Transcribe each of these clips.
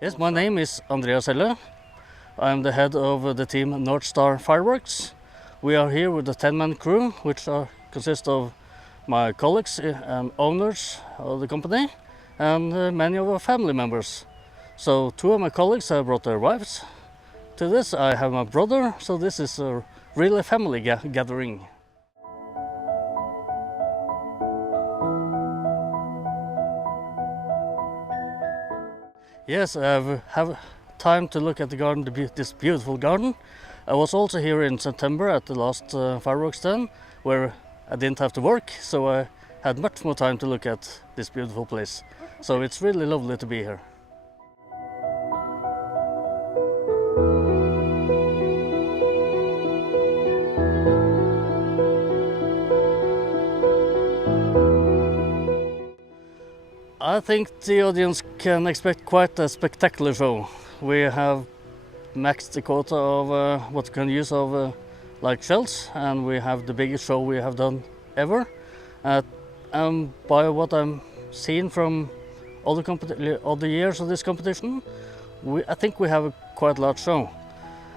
Yes, my name is Andreas Helle. I'm the head of the team North Star Fireworks. We are here with a 10-man crew, which consists of my colleagues and owners of the company, and many of our family members. So 2 of my colleagues have brought their wives to this. I have my brother, so this is a really family gathering. Yes, I have time to look at the garden, this beautiful garden. I was also here in September at the last fireworks stand, where I didn't have to work, so I had much more time to look at this beautiful place. So it's really lovely to be here. I think the audience can expect quite a spectacular show. We have maxed the quota of what we can use of like shells, and we have the biggest show we have done ever. By what I'm seeing from all the years of this competition, I think we have a quite large show.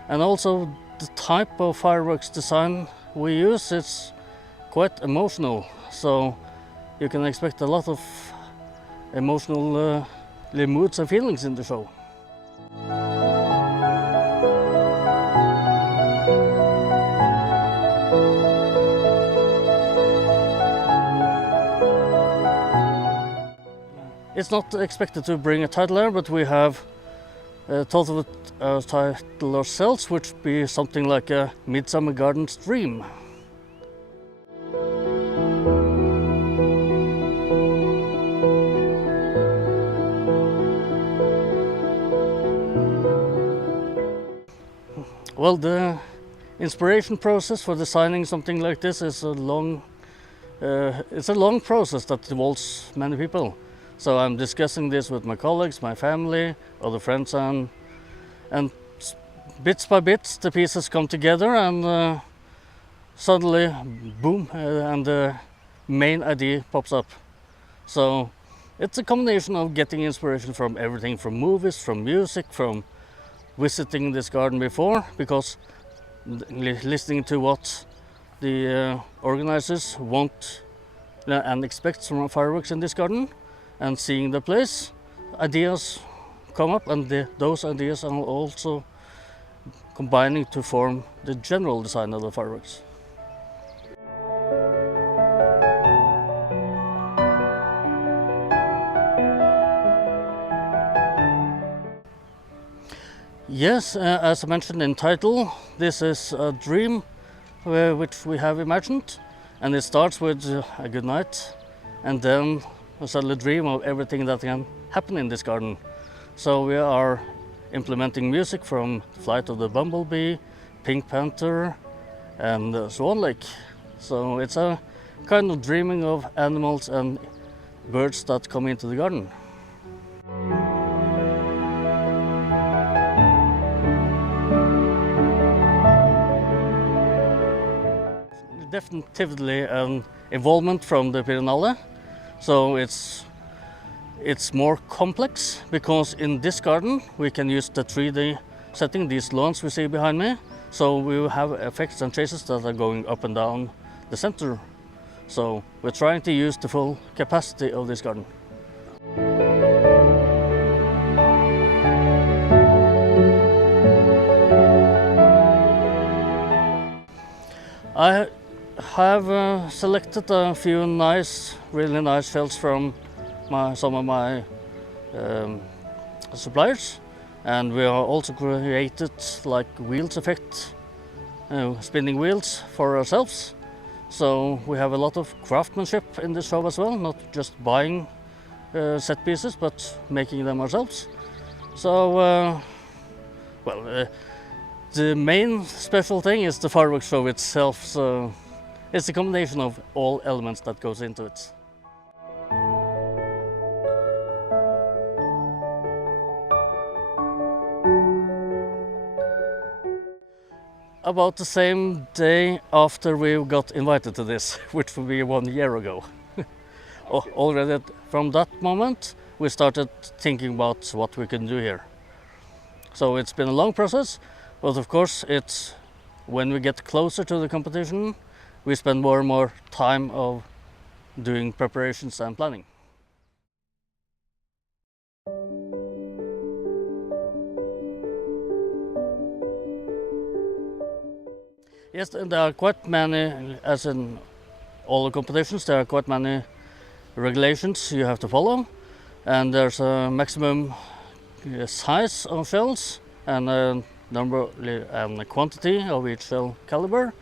And also the type of fireworks design we use is quite emotional, so you can expect a lot of emotional moods and feelings in the show. It's not expected to bring a title here, but we have thought of a title ourselves, which would be something like a Midsummer Garden's Dream. Well, the inspiration process for designing something like this is it's a long process that involves many people. So I'm discussing this with my colleagues, my family, other friends, and bits by bits the pieces come together, and suddenly, boom, and the main idea pops up. So it's a combination of getting inspiration from everything, from movies, from music, from visiting this garden before, because listening to what the organizers want and expect from fireworks in this garden, and seeing the place, ideas come up, and those ideas are also combining to form the general design of the fireworks. Yes, as I mentioned in title, this is a dream which we have imagined, and it starts with a good night, and then we suddenly dream of everything that can happen in this garden. So we are implementing music from Flight of the Bumblebee, Pink Panther, and Swan Lake. So it's a kind of dreaming of animals and birds that come into the garden. Definitely an involvement from the Pirinale, so it's more complex, because in this garden we can use the 3D setting, these lawns we see behind me, so we will have effects and traces that are going up and down the center. So we're trying to use the full capacity of this garden. I have selected a few really nice shells from some of my suppliers, and we have also created like wheels effect, spinning wheels for ourselves. So we have a lot of craftsmanship in this show as well, not just buying set pieces, but making them ourselves. So, the main special thing is the fireworks show itself, so it's a combination of all elements that goes into it. About the same day after we got invited to this, which will be 1 year ago. Already from that moment we started thinking about what we can do here. So it's been a long process, but of course it's when we get closer to the competition, we spend more and more time of doing preparations and planning. Yes, there are quite many, as in all the competitions, there are quite many regulations you have to follow, and there's a maximum size of shells and a number and a quantity of each shell caliber.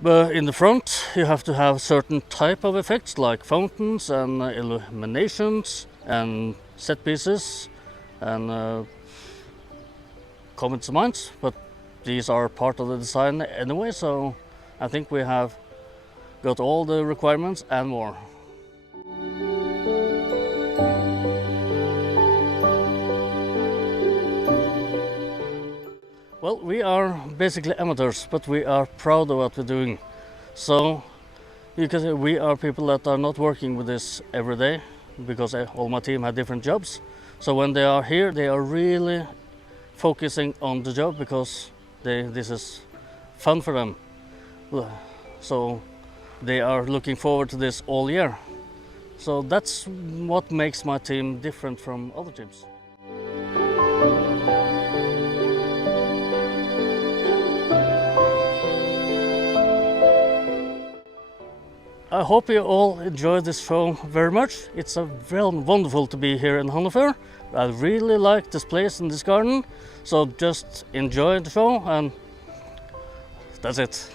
But in the front you have to have certain type of effects like fountains and illuminations and set pieces and comets and mines, but these are part of the design anyway, so I think we have got all the requirements and more. Well, we are basically amateurs, but we are proud of what we're doing. So you can say we are people that are not working with this every day, because all my team have different jobs. So when they are here, they are really focusing on the job because this is fun for them. So they are looking forward to this all year. So that's what makes my team different from other teams. I hope you all enjoy this show very much. It's wonderful to be here in Hannover. I really like this place and this garden. So just enjoy the show, and that's it.